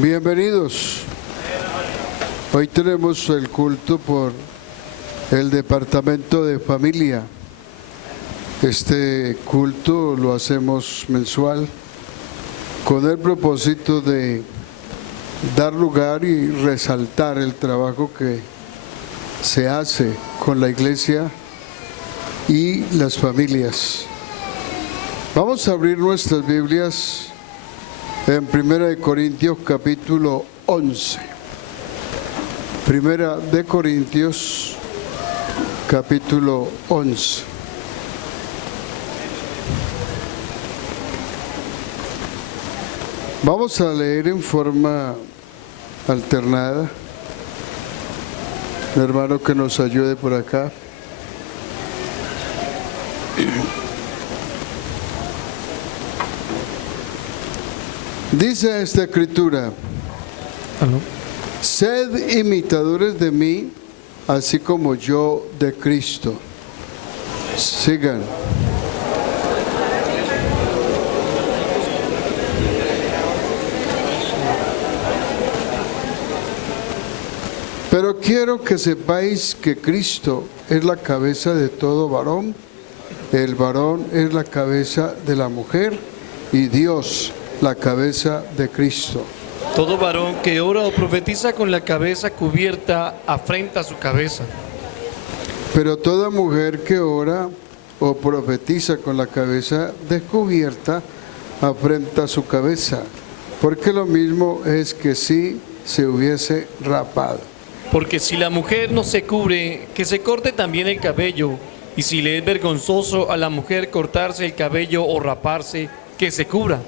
Bienvenidos. Hoy tenemos el culto por el Departamento de Familia. Este culto lo hacemos mensual con el propósito de dar lugar y resaltar el trabajo que se hace con la iglesia y las familias. Vamos a abrir nuestras Biblias en 1 Corintios capítulo 11. 1 Corintios capítulo 11. Vamos a leer en forma alternada. Mi hermano que nos ayude por acá. Dice esta escritura: sed imitadores de mí, así como yo de Cristo. Sigan. Pero quiero que sepáis que Cristo es la cabeza de todo varón, el varón es la cabeza de la mujer y Dios la cabeza de Cristo. Todo varón que ora o profetiza con la cabeza cubierta afrenta su cabeza. Pero toda mujer que ora o profetiza con la cabeza descubierta afrenta su cabeza, porque lo mismo es que si se hubiese rapado. Porque si la mujer no se cubre, que se corte también el cabello, y si le es vergonzoso a la mujer cortarse el cabello o raparse, que se cubra.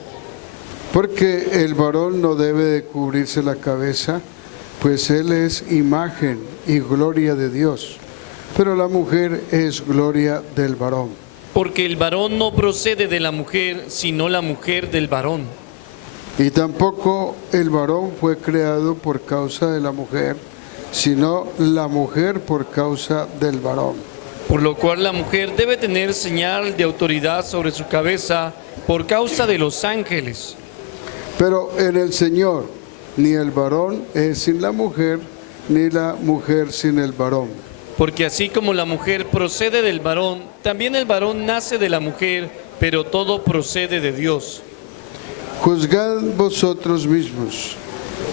Porque el varón no debe de cubrirse la cabeza, pues él es imagen y gloria de Dios, pero la mujer es gloria del varón. Porque el varón no procede de la mujer, sino la mujer del varón. Y tampoco el varón fue creado por causa de la mujer, sino la mujer por causa del varón. Por lo cual la mujer debe tener señal de autoridad sobre su cabeza por causa de los ángeles. Pero en el Señor, ni el varón es sin la mujer, ni la mujer sin el varón. Porque así como la mujer procede del varón, también el varón nace de la mujer, pero todo procede de Dios. Juzgad vosotros mismos.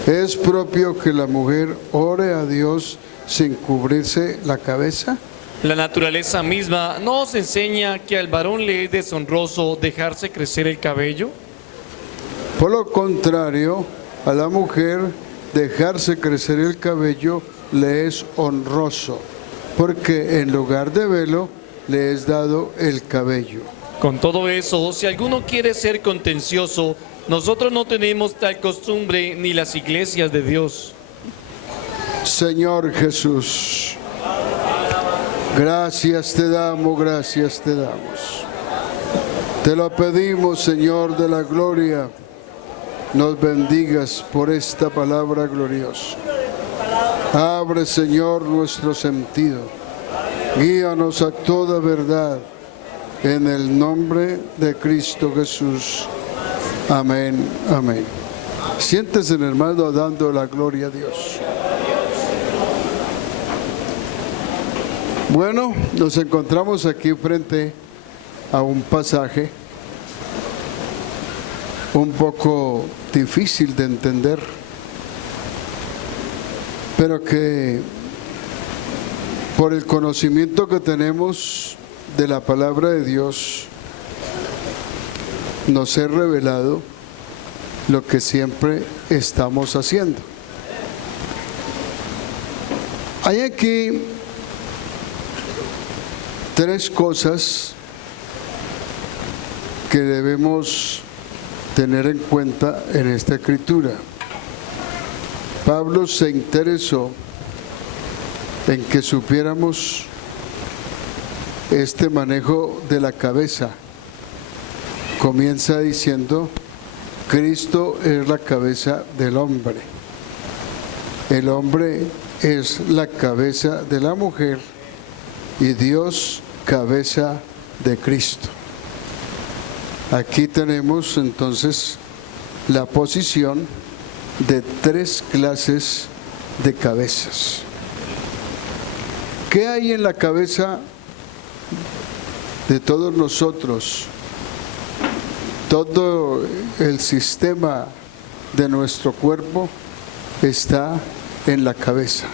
¿Es propio que la mujer ore a Dios sin cubrirse la cabeza? La naturaleza misma no os enseña que al varón le es deshonroso dejarse crecer el cabello. Por lo contrario, a la mujer dejarse crecer el cabello le es honroso, porque en lugar de velo le es dado el cabello. Con todo eso, si alguno quiere ser contencioso, nosotros no tenemos tal costumbre ni las iglesias de Dios. Señor Jesús, gracias te damos, gracias te damos. Te lo pedimos, Señor de la gloria, nos bendigas por esta palabra gloriosa. Abre, Señor, nuestro sentido. Guíanos a toda verdad. En el nombre de Cristo Jesús. Amén, amén. Siéntese, hermano, dando la gloria a Dios. Bueno, nos encontramos aquí frente a un pasaje un poco difícil de entender, pero que por el conocimiento que tenemos de la palabra de Dios nos es revelado lo que siempre estamos haciendo. Hay aquí tres cosas que debemos tener en cuenta en esta escritura. Pablo se interesó en que supiéramos este manejo de la cabeza. Comienza diciendo: Cristo es la cabeza del hombre. El hombre es la cabeza de la mujer y Dios cabeza de Cristo. Aquí tenemos entonces la posición de 3 clases de cabezas. ¿Qué hay en la cabeza de todos nosotros? Todo el sistema de nuestro cuerpo está en la cabeza.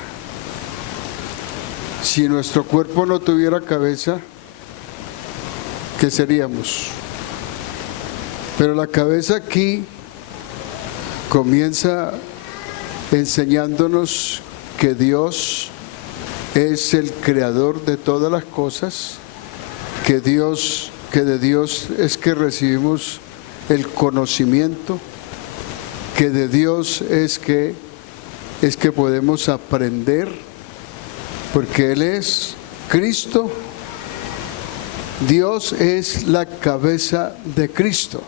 Si nuestro cuerpo no tuviera cabeza, ¿qué seríamos? Pero la cabeza aquí comienza enseñándonos que Dios es el creador de todas las cosas, que de Dios es que recibimos el conocimiento, que de Dios es que podemos aprender, porque Él es Cristo. Dios es la cabeza de Cristo.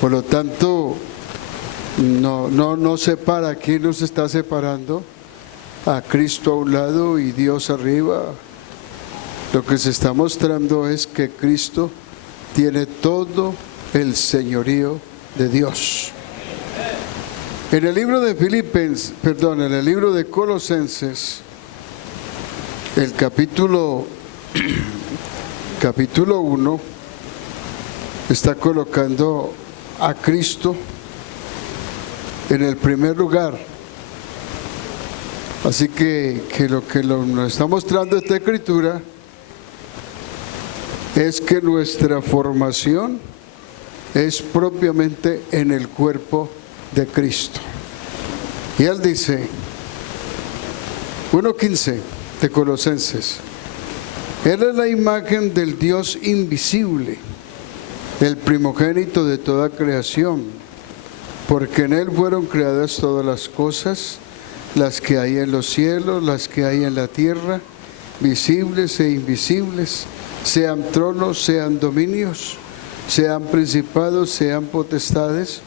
Por lo tanto, no separa. Aquí nos está separando a Cristo a un lado y Dios arriba. Lo que se está mostrando es que Cristo tiene todo el señorío de Dios. En el libro de en el libro de Colosenses, el capítulo 1 está colocando a Cristo en el primer lugar. Así que lo que nos está mostrando esta escritura es que nuestra formación es propiamente en el cuerpo de Cristo. Y él dice, 1:15 de Colosenses, Él es la imagen del Dios invisible, el primogénito de toda creación, porque en Él fueron creadas todas las cosas, las que hay en los cielos, las que hay en la tierra, visibles e invisibles, sean tronos, sean dominios, sean principados, sean potestades.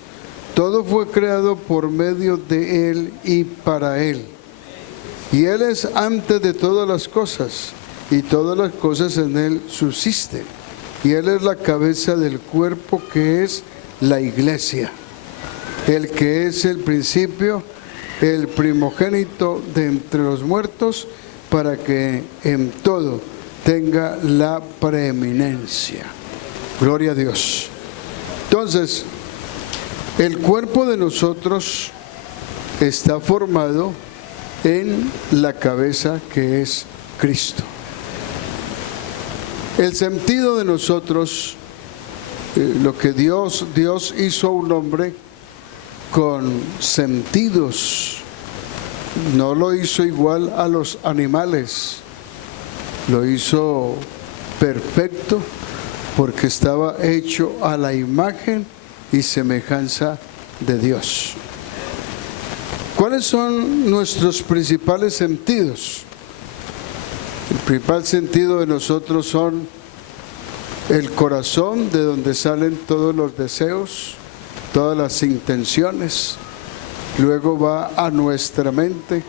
Todo fue creado por medio de Él y para Él. Y Él es antes de todas las cosas, y todas las cosas en Él subsisten. Y Él es la cabeza del cuerpo, que es la iglesia, el que es el principio, el primogénito de entre los muertos, para que en todo tenga la preeminencia. Gloria a Dios. Entonces, el cuerpo de nosotros está formado en la cabeza, que es Cristo. El sentido de nosotros, lo que Dios hizo a un hombre con sentidos, no lo hizo igual a los animales, lo hizo perfecto, porque estaba hecho a la imagen y semejanza de Dios. ¿Cuáles son nuestros principales sentidos? El principal sentido de nosotros son el corazón, de donde salen todos los deseos, todas las intenciones. Luego va a nuestra mente,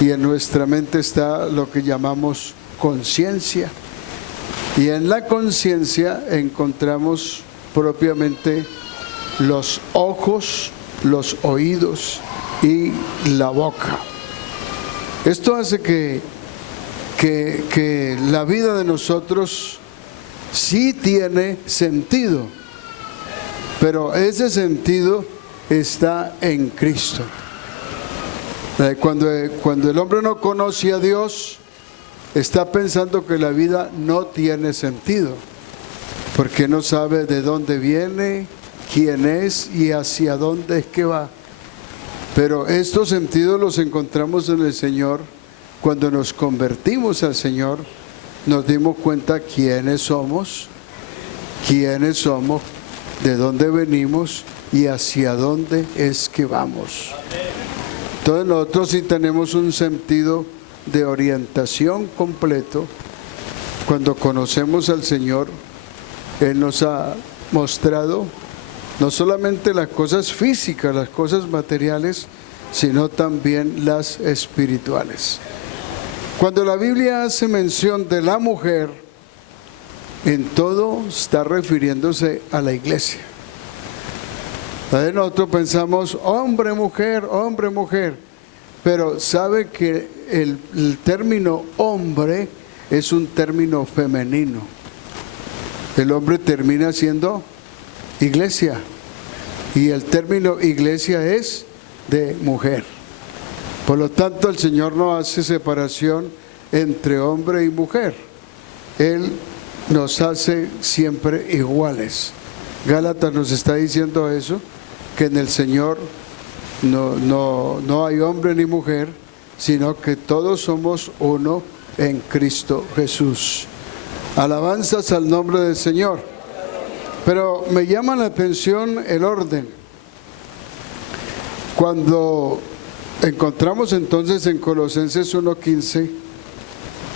y en nuestra mente está lo que llamamos conciencia. Y en la conciencia encontramos propiamente los ojos, los oídos y la boca. Esto hace que la vida de nosotros sí tiene sentido, pero ese sentido está en Cristo. Cuando el hombre no conoce a Dios, está pensando que la vida no tiene sentido, porque no sabe de dónde viene, quién es y hacia dónde es que va. Pero estos sentidos los encontramos en el Señor. Cuando nos convertimos al Señor, nos dimos cuenta quiénes somos, de dónde venimos y hacia dónde es que vamos. Entonces nosotros sí tenemos un sentido de orientación completo. Cuando conocemos al Señor, Él nos ha mostrado no solamente las cosas físicas, las cosas materiales, sino también las espirituales. Cuando la Biblia hace mención de la mujer, en todo está refiriéndose a la iglesia. Nosotros pensamos hombre, mujer, pero sabe que el término hombre es un término femenino. El hombre termina siendo iglesia y el término iglesia es de mujer. Por lo tanto, el Señor no hace separación entre hombre y mujer. Él nos hace siempre iguales. Gálatas nos está diciendo eso, que en el Señor no hay hombre ni mujer, sino que todos somos uno en Cristo Jesús. Alabanzas al nombre del Señor. Pero me llama la atención el orden. Cuando encontramos entonces en Colosenses 1:15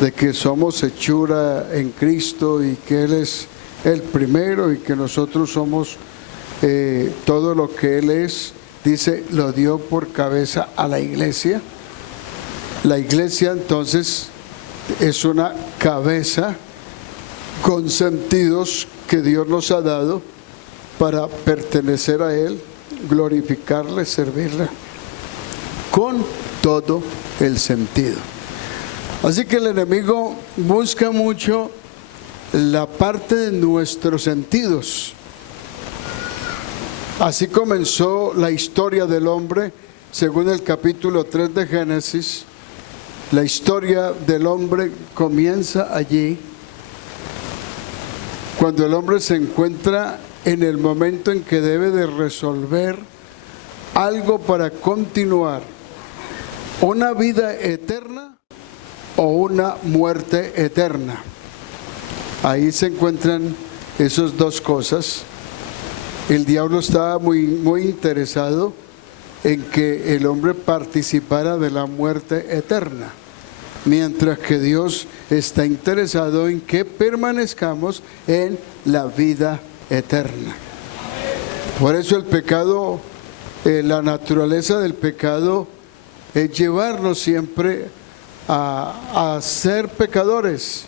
de que somos hechura en Cristo y que Él es el primero y que nosotros somos todo lo que Él es, dice, lo dio por cabeza a la iglesia. La iglesia entonces es una cabeza con sentidos que Dios nos ha dado para pertenecer a Él, glorificarle, servirle, con todo el sentido. Así que el enemigo busca mucho la parte de nuestros sentidos. Así comenzó la historia del hombre, según el capítulo 3 de Génesis. La historia del hombre comienza allí, cuando el hombre se encuentra en el momento en que debe de resolver algo para continuar, una vida eterna o una muerte eterna. Ahí se encuentran esas dos cosas. El diablo estaba muy interesado en que el hombre participara de la muerte eterna, mientras que Dios está interesado en que permanezcamos en la vida eterna. Por eso el pecado, la naturaleza del pecado es llevarnos siempre a ser pecadores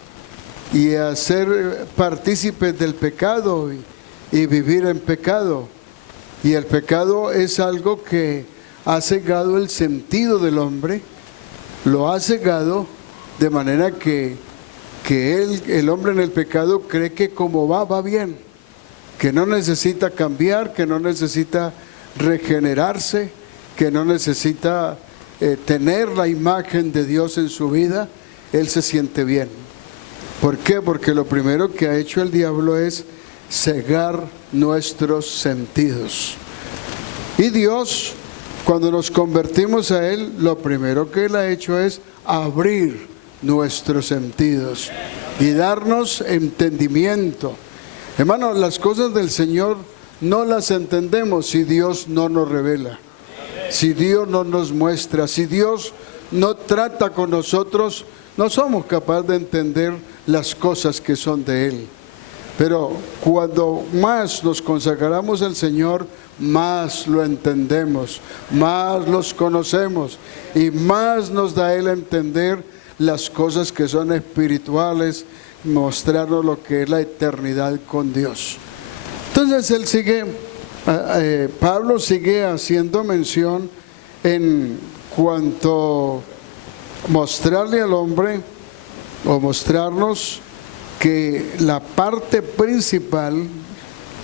y a ser partícipes del pecado y vivir en pecado. Y el pecado es algo que ha cegado el sentido del hombre, lo ha cegado de manera que el hombre en el pecado cree que como va bien, que no necesita cambiar, que no necesita regenerarse, que no necesita tener la imagen de Dios en su vida. Él se siente bien. ¿Por qué? Porque lo primero que ha hecho el diablo es cegar nuestros sentidos. Y Dios, cuando nos convertimos a Él, lo primero que Él ha hecho es abrir nuestros sentidos y darnos entendimiento. Hermano, las cosas del Señor no las entendemos si Dios no nos revela, si Dios no nos muestra, si Dios no trata con nosotros. No somos capaces de entender las cosas que son de Él. Pero cuando más nos consagramos al Señor, más lo entendemos, más los conocemos y más nos da Él a entender las cosas que son espirituales, mostrarnos lo que es la eternidad con Dios. Entonces él sigue, Pablo sigue haciendo mención en cuanto mostrarle al hombre o mostrarnos que la parte principal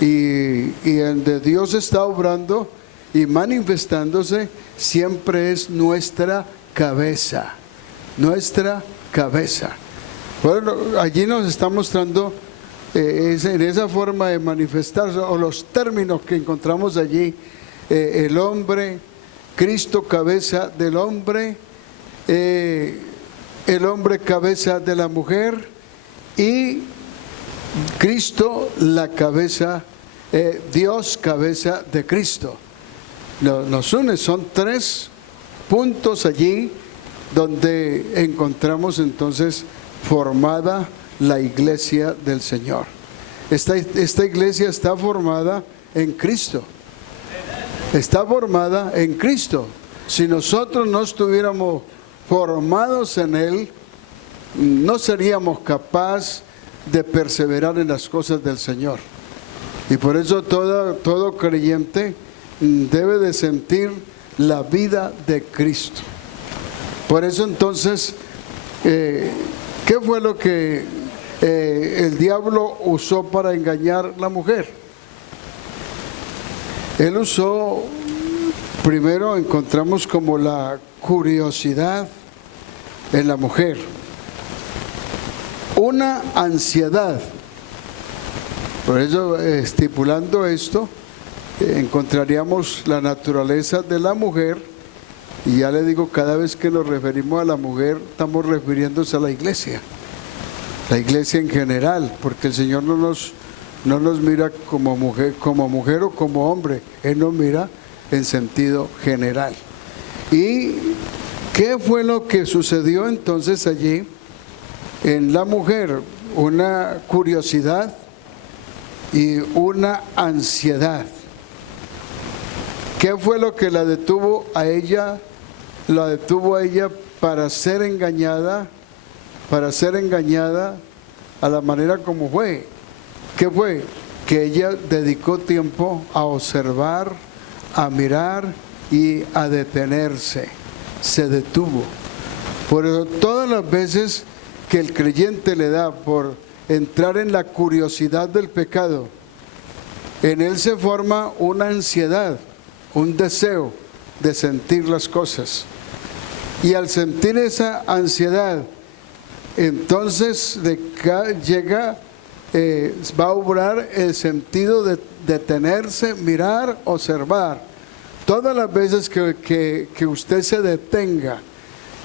y donde Dios está obrando y manifestándose siempre es nuestra cabeza, nuestra cabeza. Bueno, allí nos está mostrando en esa forma de manifestarse o los términos que encontramos allí, el hombre, Cristo cabeza del hombre, el hombre cabeza de la mujer y Cristo la cabeza, Dios cabeza de Cristo. Nos une, son 3 puntos allí donde encontramos entonces formada la iglesia del Señor. Esta iglesia está formada en Cristo. Está formada en Cristo. Si nosotros no estuviéramos formados en Él, no seríamos capaces de perseverar en las cosas del Señor. Y por eso todo creyente debe de sentir la vida de Cristo. Por eso entonces, ¿qué fue lo que el diablo usó para engañar a la mujer? Él usó, primero encontramos como la curiosidad en la mujer, una ansiedad. Por eso, estipulando esto, encontraríamos la naturaleza de la mujer, y ya le digo, cada vez que nos referimos a la mujer, estamos refiriéndose a la iglesia en general, porque el Señor no nos mira como mujer o como hombre, Él nos mira en sentido general. ¿Y qué fue lo que sucedió entonces allí en la mujer? Una curiosidad y una ansiedad. ¿Qué fue lo que la detuvo a ella? La detuvo a ella para ser engañada a la manera como fue. ¿Qué fue? Que ella dedicó tiempo a observar, a mirar y a detenerse. Se detuvo. Por eso todas las veces que el creyente le da por entrar en la curiosidad del pecado, en él se forma una ansiedad, un deseo de sentir las cosas. Y al sentir esa ansiedad, entonces va a obrar el sentido de detenerse, mirar, observar. Todas las veces que usted se detenga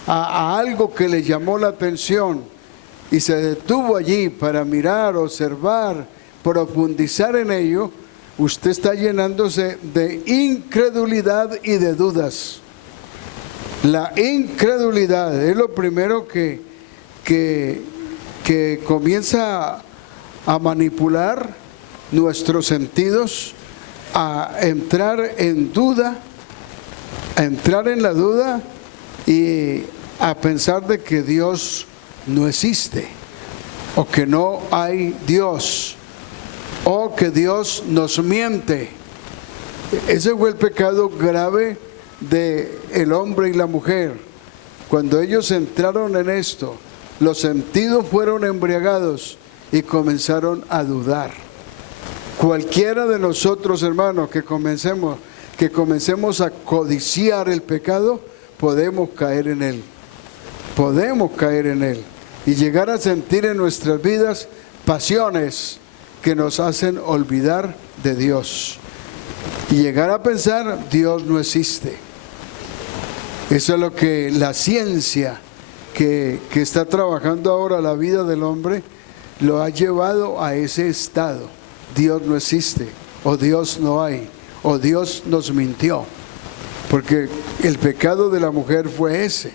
a algo que le llamó la atención y se detuvo allí para mirar, observar, profundizar en ello, usted está llenándose de incredulidad y de dudas. La incredulidad es lo primero que comienza a manipular nuestros sentidos, a entrar en duda, a entrar en la duda y a pensar de que Dios no existe, o que no hay Dios, o que Dios nos miente. Ese fue el pecado grave del hombre y la mujer. Cuando ellos entraron en esto, los sentidos fueron embriagados y comenzaron a dudar. Cualquiera de nosotros, hermanos, que comencemos a codiciar el pecado, podemos caer en él. Podemos caer en él y llegar a sentir en nuestras vidas pasiones que nos hacen olvidar de Dios y llegar a pensar, Dios no existe. Eso es lo que la ciencia que está trabajando ahora la vida del hombre lo ha llevado a ese estado. Dios no existe, o Dios no hay, o Dios nos mintió. Porque el pecado de la mujer fue ese.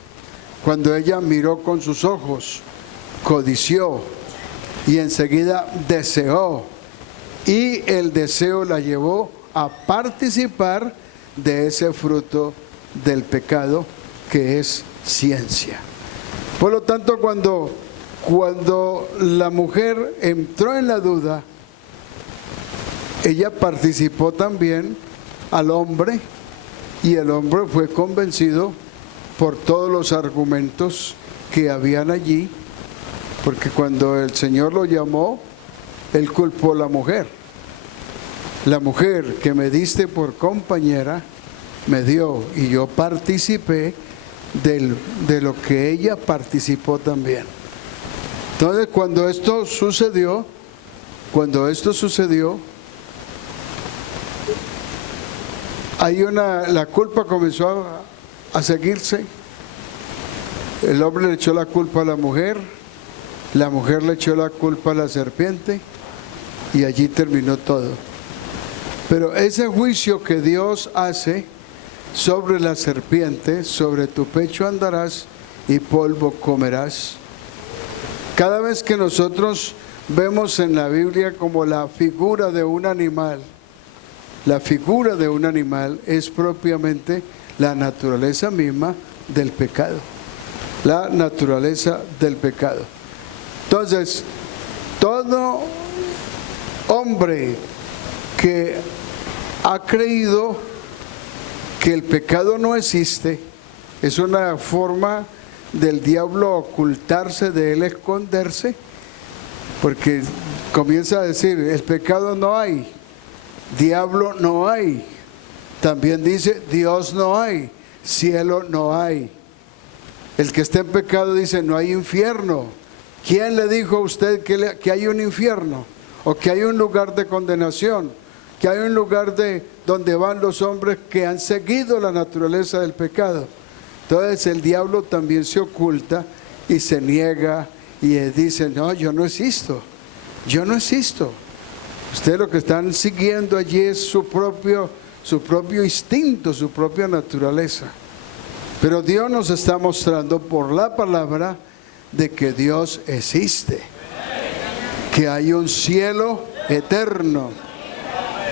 Cuando ella miró con sus ojos, codició y enseguida deseó. Y el deseo la llevó a participar de ese fruto del pecado que es ciencia. Por lo tanto, cuando la mujer entró en la duda, ella participó también al hombre, y el hombre fue convencido por todos los argumentos que habían allí, porque cuando el Señor lo llamó, Él culpó a la mujer. La mujer que me diste por compañera me dio, y yo participé de lo que ella participó también. Entonces, cuando esto sucedió, la culpa comenzó a seguirse. El hombre le echó la culpa a la mujer le echó la culpa a la serpiente, y allí terminó todo. Pero ese juicio que Dios hace sobre la serpiente, sobre tu pecho andarás y polvo comerás. Cada vez que nosotros vemos en la Biblia como la figura de un animal, la figura de un animal es propiamente la naturaleza misma del pecado. La naturaleza del pecado. Entonces, todo hombre que ha creído que el pecado no existe, es una forma del diablo ocultarse, de él esconderse, porque comienza a decir, el pecado no hay, diablo no hay, también dice, Dios no hay, cielo no hay. El que está en pecado dice, no hay infierno. ¿Quién le dijo a usted que hay un infierno? O que hay un lugar de condenación, que hay un lugar donde van los hombres que han seguido la naturaleza del pecado. Entonces el diablo también se oculta y se niega y dice, no, yo no existo, yo no existo. Ustedes lo que están siguiendo allí es su propio instinto, su propia naturaleza. Pero Dios nos está mostrando por la palabra de que Dios existe, que hay un cielo eterno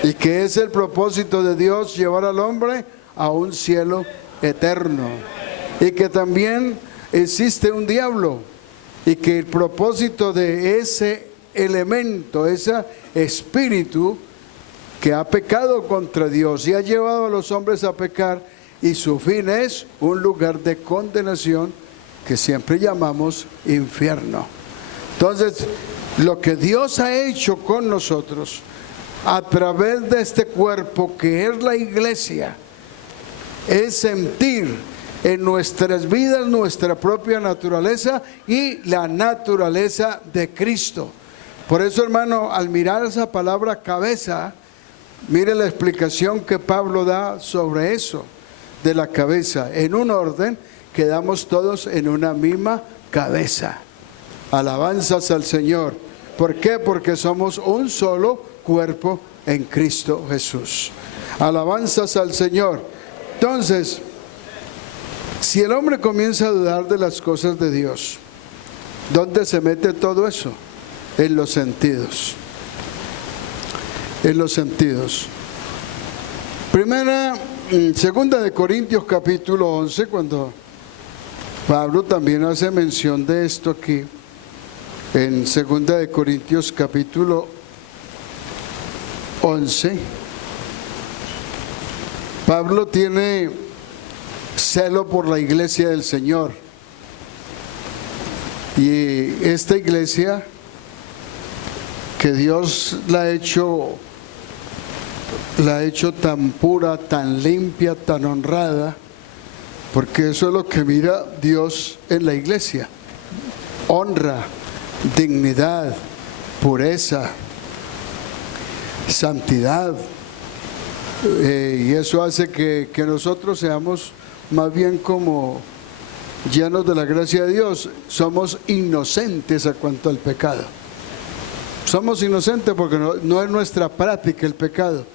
y que es el propósito de Dios llevar al hombre a un cielo eterno, y que también existe un diablo y que el propósito de ese elemento, ese espíritu que ha pecado contra Dios y ha llevado a los hombres a pecar, y su fin es un lugar de condenación que siempre llamamos infierno. Entonces, lo que Dios ha hecho con nosotros a través de este cuerpo que es la iglesia, es sentir en nuestras vidas nuestra propia naturaleza y la naturaleza de Cristo. Por eso, hermano, al mirar esa palabra cabeza, mire la explicación que Pablo da sobre eso, de la cabeza. En un orden, quedamos todos en una misma cabeza. Alabanzas al Señor. ¿Por qué? Porque somos un solo cuerpo en Cristo Jesús. Alabanzas al Señor. Entonces, si el hombre comienza a dudar de las cosas de Dios, ¿dónde se mete todo eso? En los sentidos. En los sentidos. Segunda de Corintios capítulo 11, cuando Pablo también hace mención de esto aquí, en segunda de Corintios capítulo 11, Pablo tiene celo por la iglesia del Señor, y esta iglesia que Dios la ha hecho tan pura, tan limpia, tan honrada, porque eso es lo que mira Dios en la iglesia: honra, dignidad, pureza, santidad, y eso hace que nosotros seamos más bien como llenos de la gracia de Dios. Somos inocentes a cuanto al pecado. Somos inocentes porque no es nuestra práctica el pecado.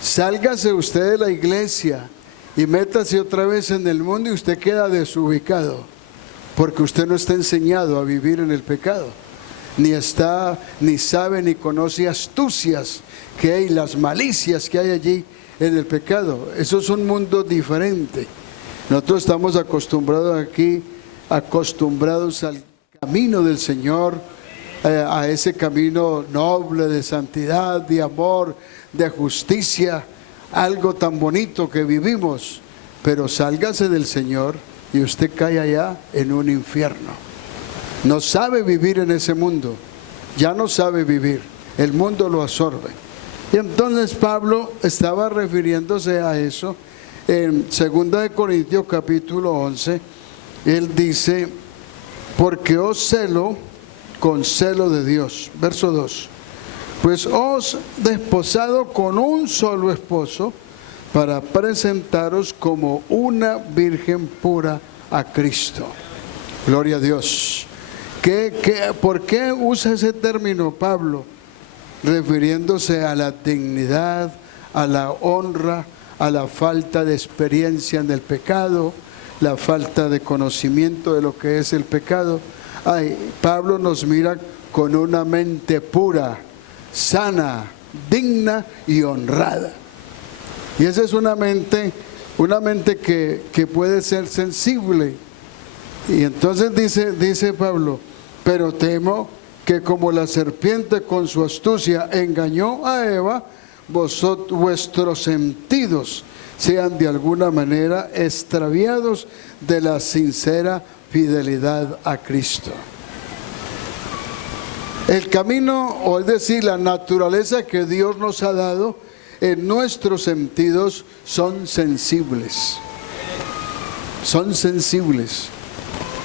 Sálgase usted de la iglesia y métase otra vez en el mundo y usted queda desubicado, porque usted no está enseñado a vivir en el pecado, ni sabe ni conoce astucias que hay, las malicias que hay allí en el pecado. Eso es un mundo diferente. Nosotros estamos acostumbrados al camino del Señor, a ese camino noble de santidad, de amor, de justicia, algo tan bonito que vivimos. Pero sálgase del Señor y usted cae allá en un infierno. No sabe vivir en ese mundo, ya no sabe vivir, el mundo lo absorbe. Y entonces Pablo estaba refiriéndose a eso en 2 de Corintios capítulo 11. Él dice, porque os celo con celo de Dios. Verso 2. Pues os desposado con un solo esposo, para presentaros como una virgen pura a Cristo. Gloria a Dios. ¿Por qué usa ese término Pablo? Refiriéndose a la dignidad, a la honra, a la falta de experiencia en el pecado, la falta de conocimiento de lo que es el pecado. Pablo nos mira con una mente pura, sana, digna y honrada. Y esa es una mente que puede ser sensible. Y entonces dice Pablo, pero temo que como la serpiente con su astucia engañó a Eva, vuestros sentidos sean de alguna manera extraviados de la sincera fidelidad a Cristo. El camino, o es decir, la naturaleza que Dios nos ha dado, en nuestros sentidos son sensibles. Son sensibles.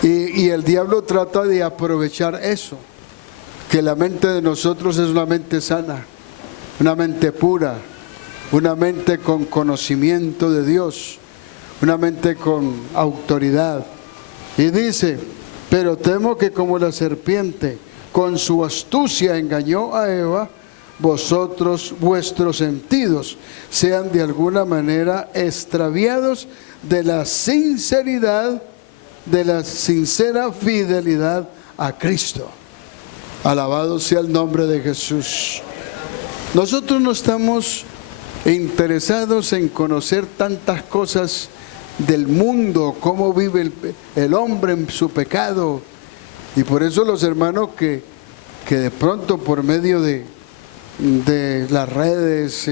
Y el diablo trata de aprovechar eso, que la mente de nosotros es una mente sana, una mente pura, una mente con conocimiento de Dios, una mente con autoridad. Y dice, pero temo que como la serpiente con su astucia engañó a Eva, vuestros sentidos sean de alguna manera extraviados de la sinceridad, de la sincera fidelidad a Cristo. Alabado sea el nombre de Jesús. Nosotros no estamos interesados en conocer tantas cosas del mundo, cómo vive el hombre en su pecado. Y por eso los hermanos que de pronto por medio de las redes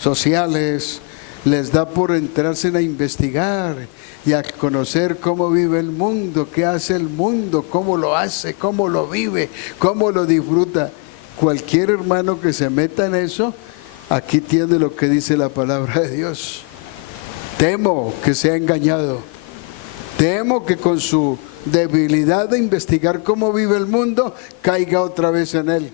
sociales les da por entrarse a investigar y a conocer cómo vive el mundo, qué hace el mundo, cómo lo hace, cómo lo vive, cómo lo disfruta. Cualquier hermano que se meta en eso, aquí tiene lo que dice la palabra de Dios. Temo que sea engañado. Temo que con su debilidad de investigar cómo vive el mundo, caiga otra vez en él.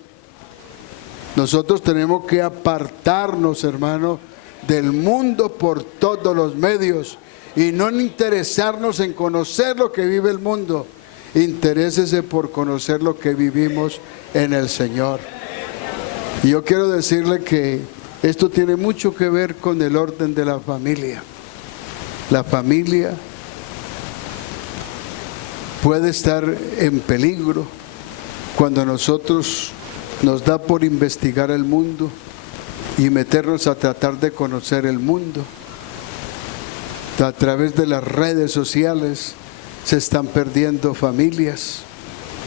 Nosotros tenemos que apartarnos, hermano, del mundo por todos los medios y no interesarnos en conocer lo que vive el mundo. Interésese por conocer lo que vivimos en el Señor. Y yo quiero decirle que esto tiene mucho que ver con el orden de la familia. La familia puede estar en peligro cuando nosotros nos da por investigar el mundo y meternos a tratar de conocer el mundo. A través de las redes sociales se están perdiendo familias,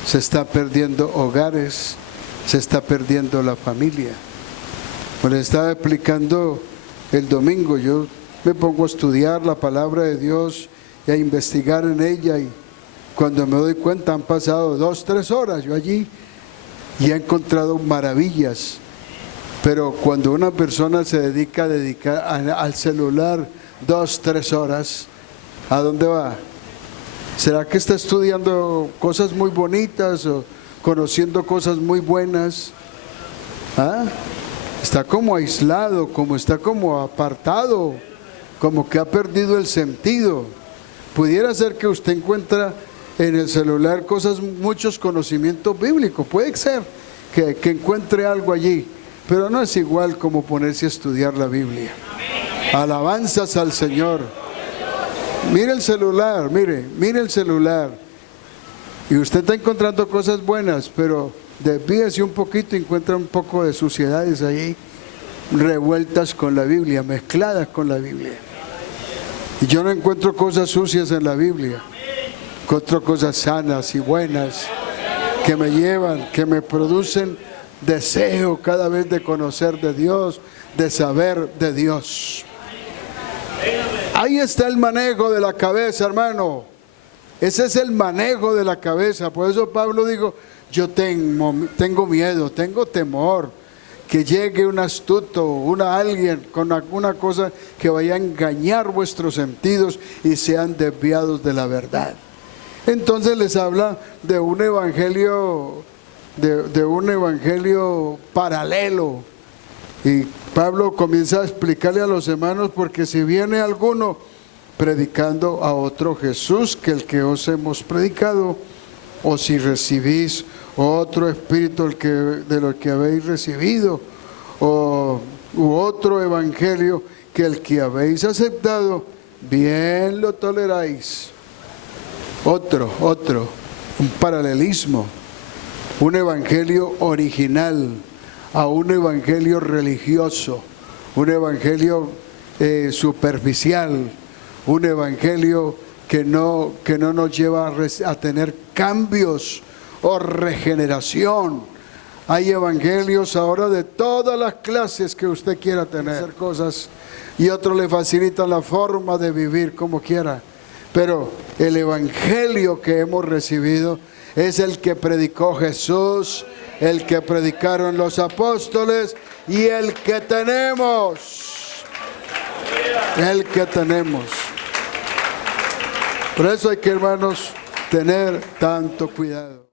se están perdiendo hogares, se está perdiendo la familia. Como les estaba explicando el domingo, yo me pongo a estudiar la palabra de Dios y a investigar en ella, y cuando me doy cuenta han pasado 2-3 horas yo allí y he encontrado maravillas. Pero cuando una persona se dedica al celular 2-3 horas, ¿a dónde va? ¿Será que está estudiando cosas muy bonitas o conociendo cosas muy buenas? ¿Ah? Está como aislado, como está como apartado, como que ha perdido el sentido. Pudiera ser que usted encuentra en el celular muchos conocimientos bíblicos, puede ser que encuentre algo allí, pero no es igual como ponerse a estudiar la Biblia. Alabanzas al Señor. Mire el celular, mire el celular. Y usted está encontrando cosas buenas, pero desvíese un poquito y encuentra un poco de suciedades ahí, revueltas con la Biblia, mezcladas con la Biblia. Y yo no encuentro cosas sucias en la Biblia. Encuentro cosas sanas y buenas que me llevan, que me producen deseo cada vez de conocer de Dios, de saber de Dios. Ahí está el manejo de la cabeza, hermano. Ese es el manejo de la cabeza. Por eso Pablo dijo, yo tengo miedo, tengo temor que llegue un astuto, alguien con alguna cosa que vaya a engañar vuestros sentidos y sean desviados de la verdad. Entonces les habla de un evangelio, de un evangelio paralelo. Y Pablo comienza a explicarle a los hermanos, porque si viene alguno predicando a otro Jesús que el que os hemos predicado, o si recibís otro espíritu de lo que habéis recibido, u otro evangelio que el que habéis aceptado, bien lo toleráis. Otro, un paralelismo, un evangelio original a un evangelio religioso, un evangelio superficial, un evangelio que no nos lleva a tener cambios o regeneración. Hay evangelios ahora de todas las clases que usted quiera tener, cosas y otros le facilitan la forma de vivir como quiera. Pero el evangelio que hemos recibido es el que predicó Jesús, el que predicaron los apóstoles y el que tenemos. El que tenemos. Por eso hay que, hermanos, tener tanto cuidado.